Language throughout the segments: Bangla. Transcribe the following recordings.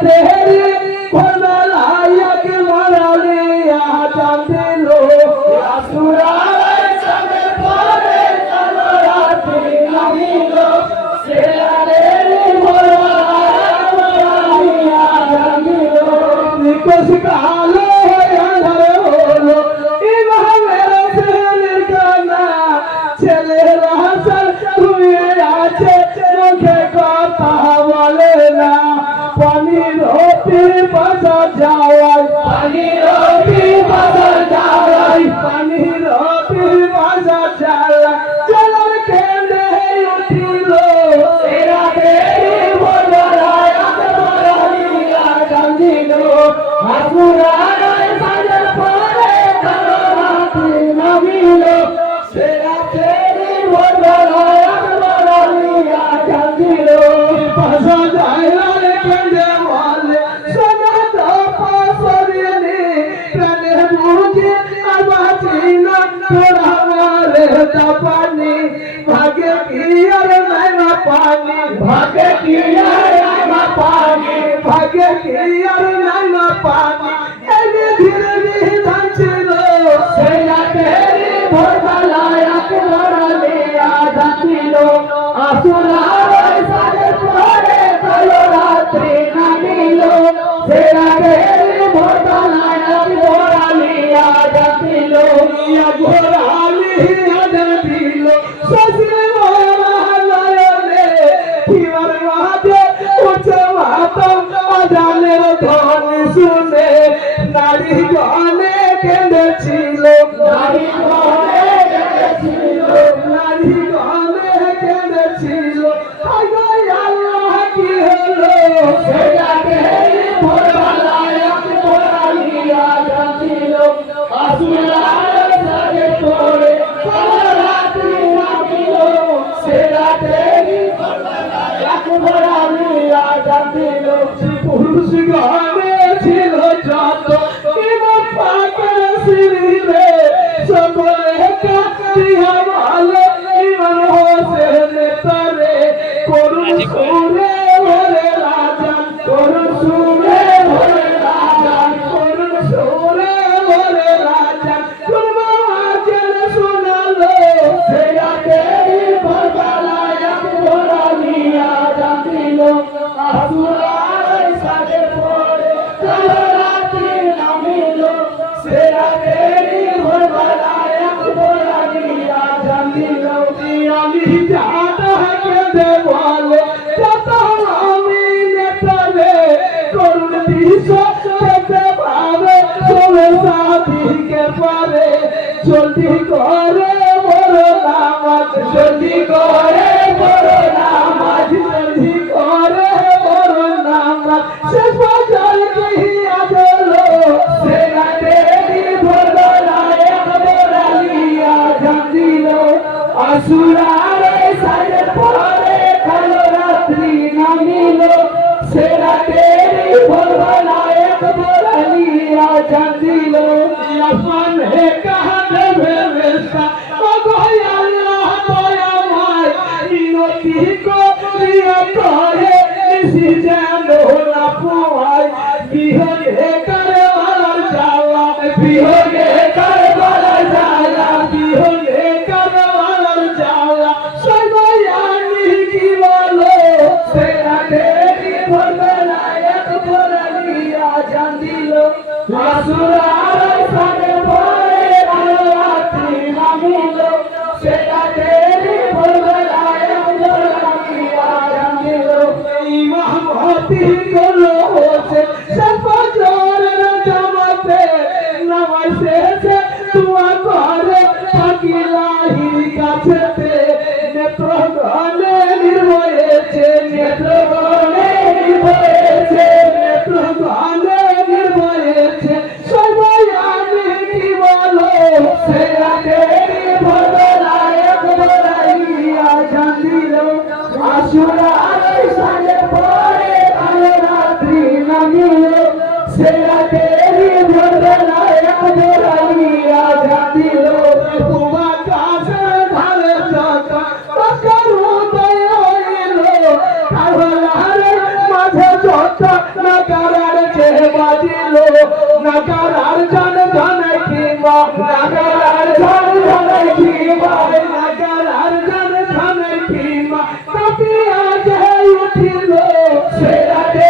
तेरी भोलाया के मरालिया जांदिलो असुरा सबे पारे चलो राती नमीलो सेरा तेरी भोलाया मरालिया जांदिलो निकोस कालो अंधर होलो इमा मेरा सेहर काना चले रहसल तुई आछे मुखे কথা বলে না পানি রতি বাজার যাওয়াই পানি রতি বাজার যাওয়াই পানি রতি বাজার যাওয়াই চলার কেন্দ্রে উঠিল এরা দেরি বলায় আকবরালিয়া কান্দিল আসুরায় বাজার পরে কালরাতি নামিল সেরা দেরি বলায় আকবরালিয়া কান্দিল পাশা যায় রে কেন্দ্রে বলে সোনা তো পাশরিনি প্রাণে বুঝি আবাচিনা তোরা মারে তাপানি ভাগে কি আর নাই না পানি ভাগে কি আর নাই না পানি ভাগে কি আর নাই না পানি এনে ধীরে বিধান ছিল সেরা তেরি ভোরবেলায় আকবরালিয়া যাচ্ছিল আসুরায় সাজে পরে কালো রাত্রি নামিল সেরা তেরি ভোরবেলায় আকবরালিয়া যাচ্ছিল ঘোরালিয়া যাচ্ছিল শশী মহালয়নে ফিমার মাঝে উঠে মাতম আজানের ধ্বনি শুনে নারী গণে কেঁদেছিল নারী গণে কেঁদেছিল নারী গণে কেঁদেছিল আল্লাহ কি হলো সেটাকে ভোরবেলায় আকবরালিয়া যাচ্ছিল আসুরায় সাজে পরে কালো রাত্রি নামিল সেরাতে ভোরবেলায় আকবরালিয়া যাচ্ছিল পুরুষ গণে ছিল যত ইমাম পাকের সিরিরে সকলে কাটিয়া ভালো ইমাম হোসেন তারে করুণ সুরে ভরে রাজান করুণ সুরে ভরে রাজান করুণ সুরে ভরে রাজান কুরবা আজল শোনালো সেরা তেরি ভোরবেলায় আকবরালিয়া যাচ্ছিল আসুরায় সাজে পরে কালো রাত্রি নামিল সেরা তেরি ভোরবেলায় আকবরালিয়া যাচ্ছিল আমি যাতা কেঁদে বলে যত আমি নেতারে করুণ দৃশ্য দেখতে পাবে চলে সাথীকে পারে জলদি করে বড় নামাজ জলদি করে বড় নামাজ জলদি করে বড় নামাজ শেষ বাজার কহিয়া গেল সেরা তেরি ভোরবেলায় আকবরালিয়া যাচ্ছিল আসুরায় সাজে পরে কালো রাত্রি নামিল সেরা তেরি ভোরবেলায় আকবরালিয়া যাচ্ছিল আসমান হে কাহানে ভেবেসা ওগো আল্লাহ দয়াময় মিনতি করিয়া কহে নিশি যেন না পোয়ায় বিহগে কারবালার জ্বালা বিহগে কারবালার জ্বালা বিহগে কারবালার জ্বালা সবাই কি বলো সেরা তেরি ভোরবেলায় আকবরালিয়া যাচ্ছিল আসুরায় সাজে পরে কালো রাত্রি নামিল সেরা তেরি ভোরবেলায় আকবরালিয়া যাচ্ছিল ইমাম হতিব গুলো হচ্ছে সর্বজনের জামাতে নামাজ শেষে দোয়া করে থাকিলাহির কাছেতে নেত্রগণে নির্ভয়েছে নেত্রগণে নির্ভয়েছে নেত্রগণে নির্ভয়েছে সবাই আমি কি বলো সেরা তেরি ভোরবেলায় আকবরালিয়া যাচ্ছিল আসুরায় সাজে পরে কালো রাত্রি ছোট্টা নাগারার যে বাজিলো নাগারার জান জানে কি মা নাগারার জান জানে কি মা নাগারার জান জানে কি মা কাপিয়া যে উঠিল সেরাতে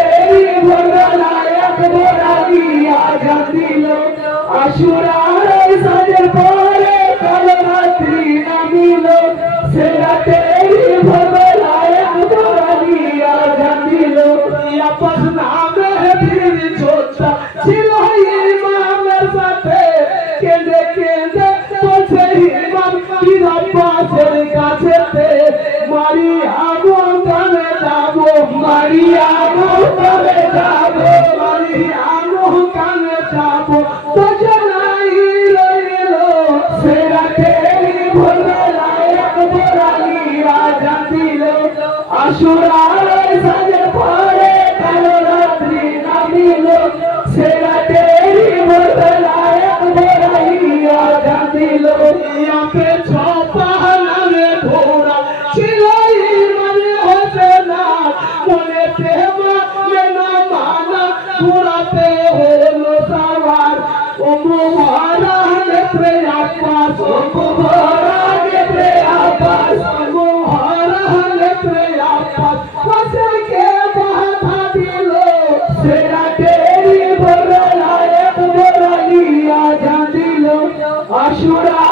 ভোরবেলায় এক বোরালিয়া জাতিল আশুরার সাজের পরে কাল রাত্রি নামিল সেরাতে ভোরবেলায় এক বোরালিয়া জাতিল আপস নামে ফির ছোট্টা ছিল ইমামের সাথে কেঁদে কেঁদে বলছে ইমাম পীর আব্বাসের কাছেতে মারিয়ামো কানে যাবো মারিয়ামো কানে যাবো মারিয়ামো কানে যাবো তো জানাই রইল সেরাতে ভোরবেলায় এক বোরালিয়া জাতিল আশুরার সাজের পরে কালো রাত্রি নামিল সেরাতে ভোরবেলায় এক বোরালিয়া জাতিল ইয়াকে ছপা নামে ঘোড়া ছিল ইমানে হোসেনা মনে প্রেমা মেনা মানা ঘোড়াতে হলো সাওয়ার ও মোহরা নেত্রে আব্বাস ও মোহরা নেত্রে আব্বাস মোহরা নেত্রে আব্বাস ফসলকে বাধা দিল সেরাতে ভোরবেলায় এক বোরালিয়া জাতিল আশুরা